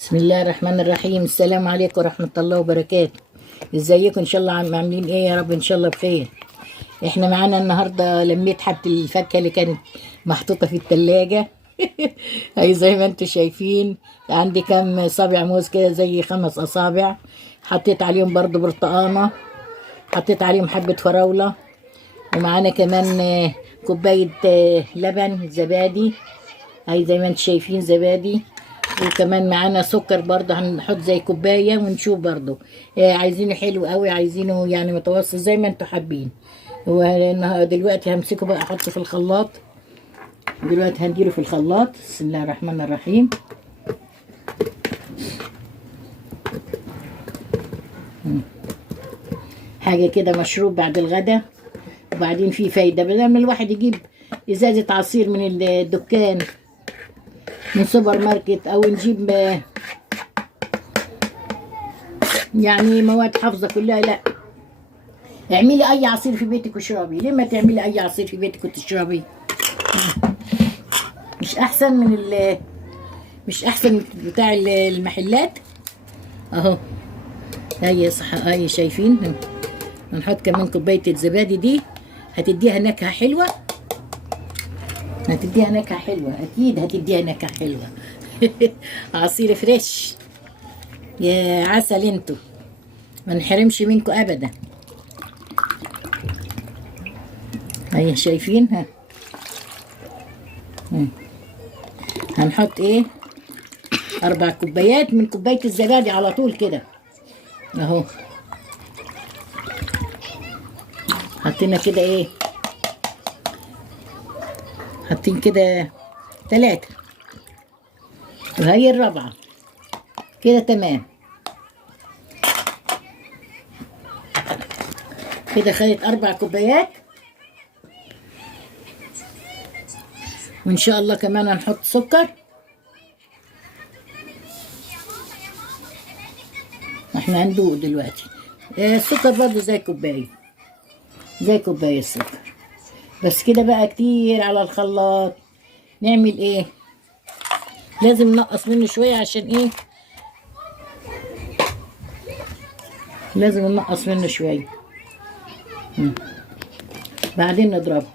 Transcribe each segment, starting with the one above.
بسم الله الرحمن الرحيم. السلام عليكم ورحمة الله وبركاته. ازيكم؟ ان شاء الله عاملين ايه يا رب؟ ان شاء الله بخير. احنا معانا النهارده لميت حبة الفاكهة اللي كانت محطوطة في التلاجة. اهي زي ما انتم شايفين، عندي كام صابع موز كده زي 5 اصابع. حطيت عليهم برضو برتقانة، حطيت عليهم حبة فراولة، ومعانا كمان كوباية لبن زبادي. اهي زي ما انتم شايفين زبادي، وكمان معانا سكر برضه هنحط زي كوبايه ونشوف برضه عايزينه حلو قوي، عايزينه يعني متوسط زي ما انتوا حابين. دلوقتي همسكه بقى احطه في الخلاط. دلوقتي هنديره في الخلاط. بسم الله الرحمن الرحيم. حاجه كده مشروب بعد الغدا، وبعدين في فايده بدل ما الواحد يجيب ازازه عصير من الدكان من سوبر ماركت، او نجيب يعني مواد حافظه كلها. لا، اعملي اي عصير في بيتك واشربي. ليه ما تعملي اي عصير في بيتك وتشربي؟ مش احسن من مش احسن بتاع المحلات؟ اهو هي صح. هي شايفين، هنحط كمان كوبايه الزبادي دي، هتديها نكهه حلوه. هتديها نكهه حلوه، اكيد هتديها نكهه حلوه. عصير فريش يا عسل انتوا، ما نحرمش منكم ابدا. اهي شايفين. هنحط ايه 4 كوبايات من كوبايه الزبادي على طول كده اهو. حطينا كده ايه، حاطين كده 3، وهي الرابعه كده تمام. كده خدت 4 كوبايات، وان شاء الله كمان هنحط سكر. احنا هندوق دلوقتي. السكر برضو زي كوبايه، زي كوبايه السكر. بس كده بقى كتير على الخلاط. نعمل ايه؟ لازم نقص منه شويه. عشان ايه؟ لازم ننقص منه شويه. بعدين نضربهم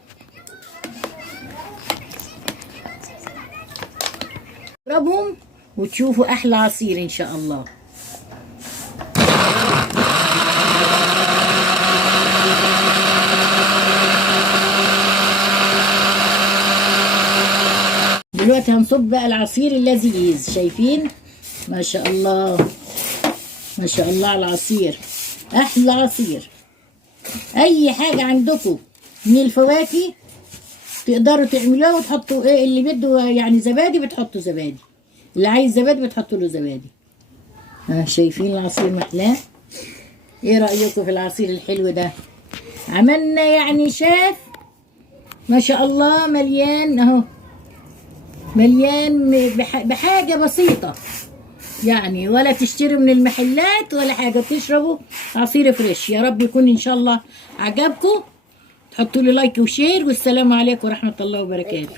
وتشوفوا احلى عصير ان شاء الله. دلوقتي هنصب بقى العصير اللذيذ. شايفين؟ ما شاء الله، ما شاء الله على العصير. احلى عصير. اي حاجه عندكم من الفواكه تقدروا تعملوها وتحطوا ايه. اللي بده يعني زبادي بتحطوا زبادي، اللي عايز زبادي بتحطوا له زبادي. شايفين العصير محلاه؟ ايه رايكم في العصير الحلو ده؟ عملنا يعني شاف ما شاء الله مليان اهو، مليان بحاجه بسيطه يعني، ولا تشتروا من المحلات ولا حاجه، تشربوا عصير فريش. يا رب يكون ان شاء الله عجبكم. تحطوا لي لايك وشير، والسلام عليكم ورحمه الله وبركاته.